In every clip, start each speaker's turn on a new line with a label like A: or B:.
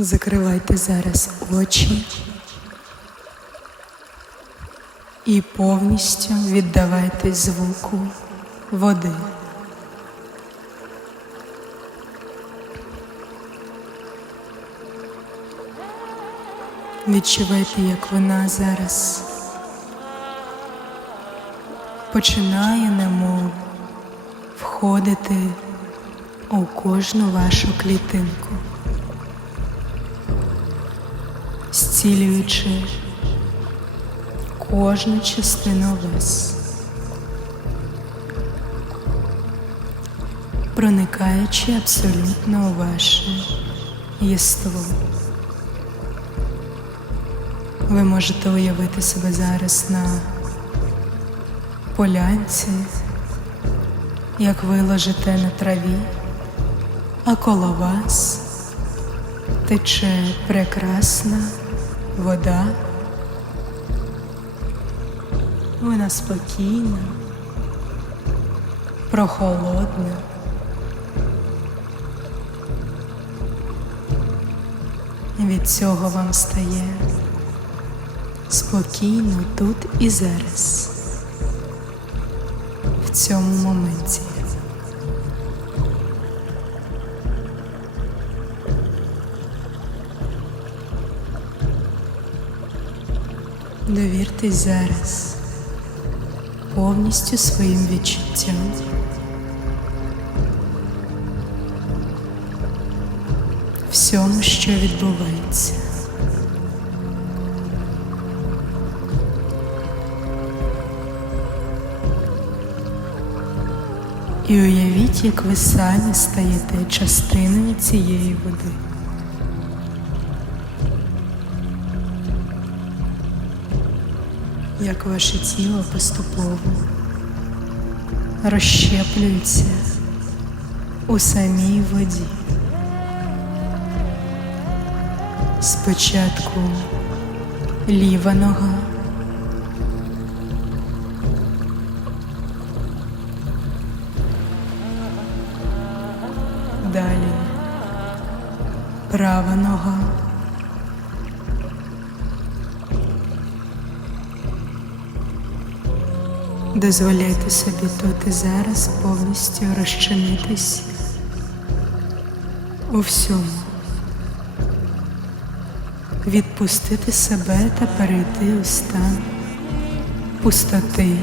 A: Закривайте зараз очі і повністю віддавайте звуку води. Відчувайте, як вона зараз починає немов входити у кожну вашу клітинку, зцілюючи кожну частину вас, проникаючи абсолютно у ваше єство. Ви можете уявити себе зараз на полянці, як ви лежите на траві, а коло вас тече прекрасна вода. Вона спокійна, прохолодна. Від цього вам стає спокійно тут і зараз, в цьому моменті. Довіртесь зараз повністю своїм відчуттям. Всьому, що відбувається. І уявіть, як ви самі стаєте частиною цієї води. Як ваше тіло поступово розщеплюється у самій воді. Спочатку ліва нога. Далі права нога. Дозволяйте собі тут і зараз повністю розчинитись у всьому, відпустити себе та перейти у стан пустоти.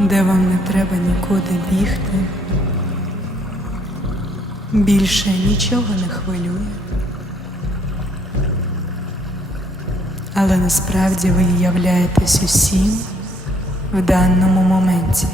A: де вам не треба нікуди бігти. Більше нічого не хвилює. Але насправді ви являєтесь усім в даному моменті.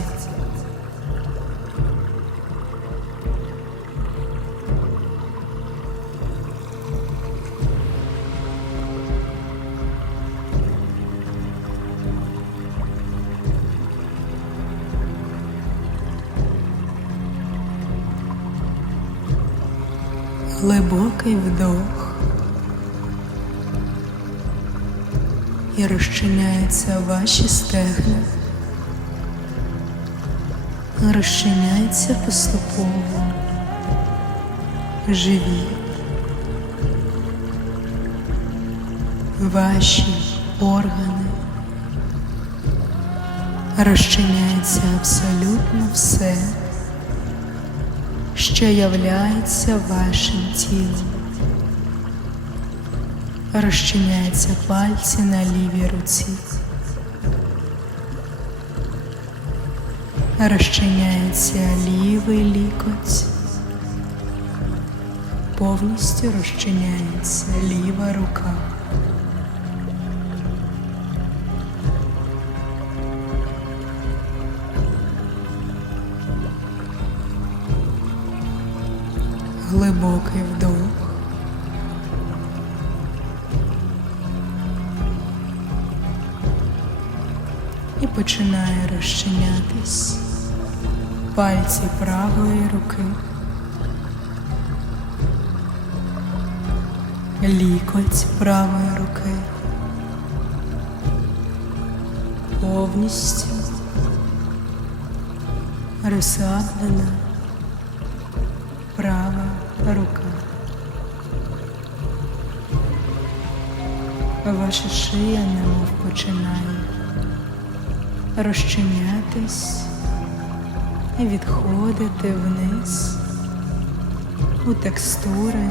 A: Глибокий вдох і розчиняються ваші стегна, розчиняється поступово. Живіт, ваші органи, розчиняється абсолютно все що являється вашим тілом. Розчиняються пальці на лівій руці. Розчиняється лівий лікоть. Повністю розчиняється ліва рука. глибокий вдох. І починає розчинятись. Пальці правої руки, лікоть правої руки, повністю. Розслаблена. Права рука. Ваша шия немов починає розчинятись і відходити вниз у текстури,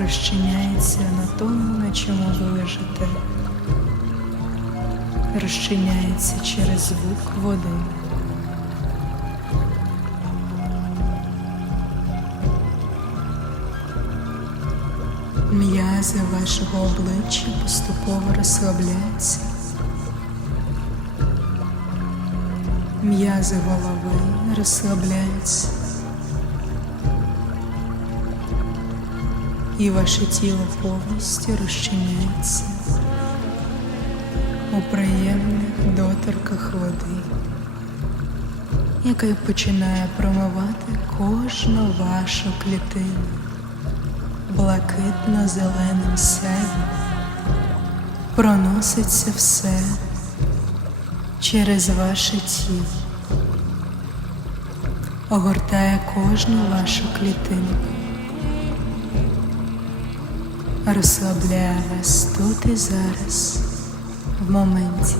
A: розчиняється на тому, на чому ви лежите, розчиняється через звук води. М'язи вашого обличчя поступово розслабляються. М'язи голови розслабляються. І ваше тіло повністю розчиняється у приємних доторках води, яка починає промивати кожну вашу клітину блакитно-зеленим сяйвом проноситься все через ваше тіло, огортає кожну вашу клітину, розслабляє вас тут і зараз, в моменті.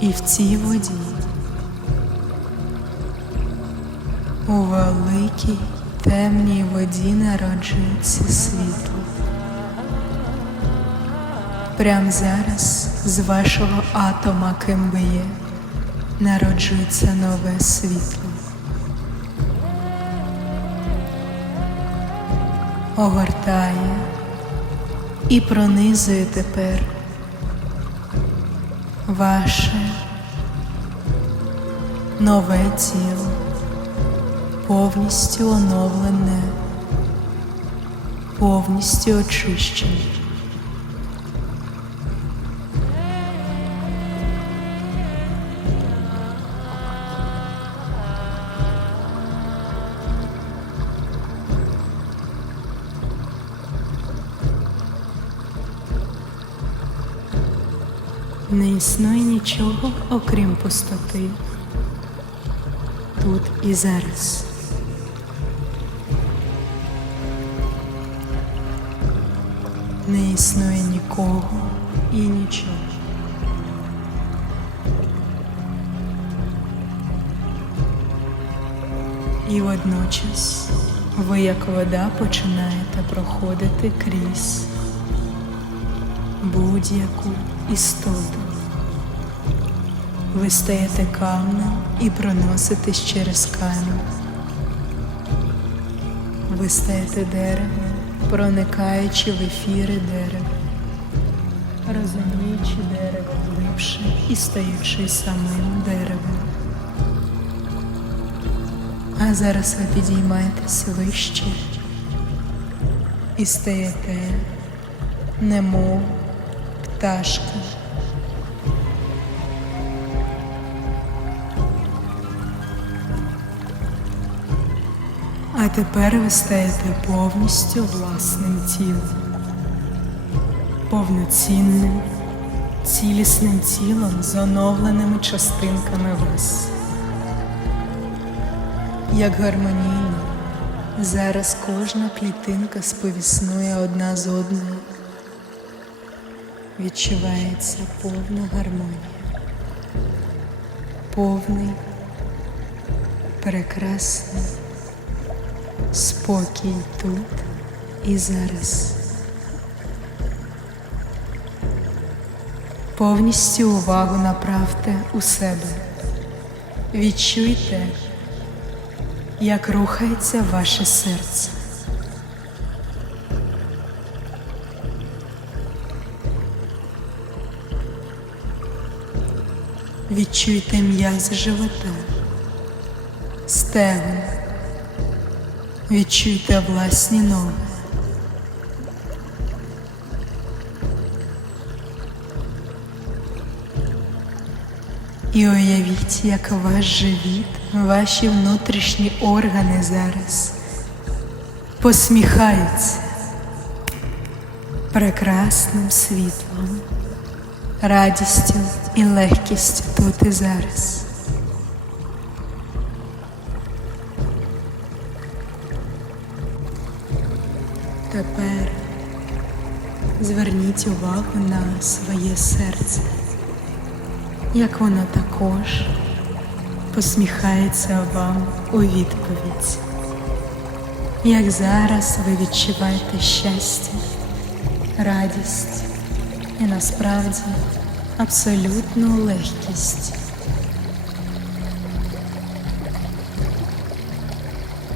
A: І в цій воді У великій темній воді народжується світло. Прямо зараз з вашого атома, ким ви є, народжується нове світло. Огортає і пронизує тепер ваше нове тіло повністю оновлене, повністю очищене. Не існує нічого, окрім пустоти тут і зараз. Не існує нікого і нічого. І водночас ви, як вода, починаєте проходити крізь будь-яку істоту. Ви стаєте камнем і проноситесь через камінь. Ви стаєте деревом, проникаючи в ефіри дерева, розуміючи дерево глибше і стаючи самим деревом. А зараз ви підіймаєтесь вище і стаєте немов пташка. А тепер ви стаєте повністю власним тілом, повноцінним, цілісним тілом з оновленими частинками вас. Як гармонійно, зараз кожна клітинка сповіснує одна з одною. Відчувається повна гармонія, повний, прекрасний спокій тут і зараз. Повністю увагу направте у себе. Відчуйте, як рухається ваше серце. Відчуйте м'яз живота, стегон. Відчуйте власні ноги. І уявіть, як ваш живіт, ваші внутрішні органи зараз посміхаються прекрасним світлом, радістю і легкістю тут і зараз. Тепер зверніть увагу на своє серце, як воно також посміхається вам у відповідь. Як зараз ви відчуваєте щастя, радість і насправді абсолютну легкість.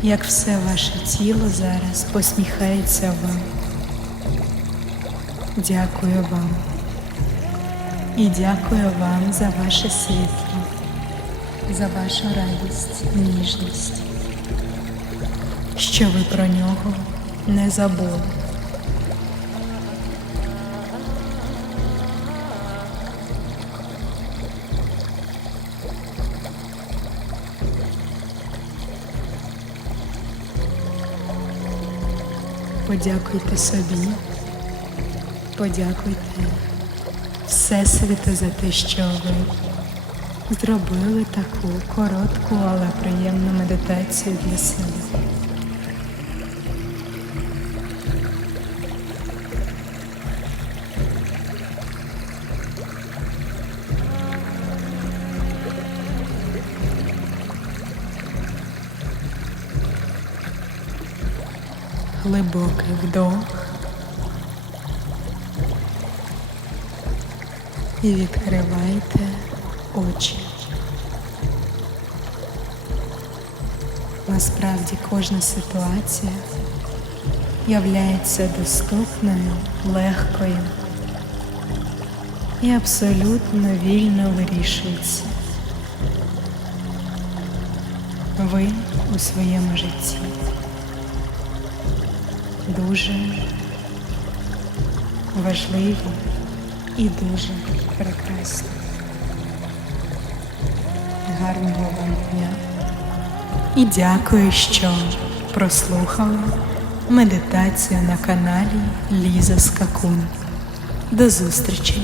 A: Як все ваше тіло зараз посміхається вам. Дякую вам. І дякую вам за ваше світло, за вашу радість ніжність, що ви про нього не забули. Подякуйте собі, подякуйте Всесвіту за те, що ви зробили таку коротку, але приємну медитацію для себе. Глибокий вдох і відкривайте очі. Насправді кожна ситуація являється доступною, легкою і абсолютно вільно вирішується. Ви у своєму житті дуже важливі і дуже прекрасні. Гарного вам дня і дякую, що прослухали медитацію на каналі Ліза Скакун. До зустрічі!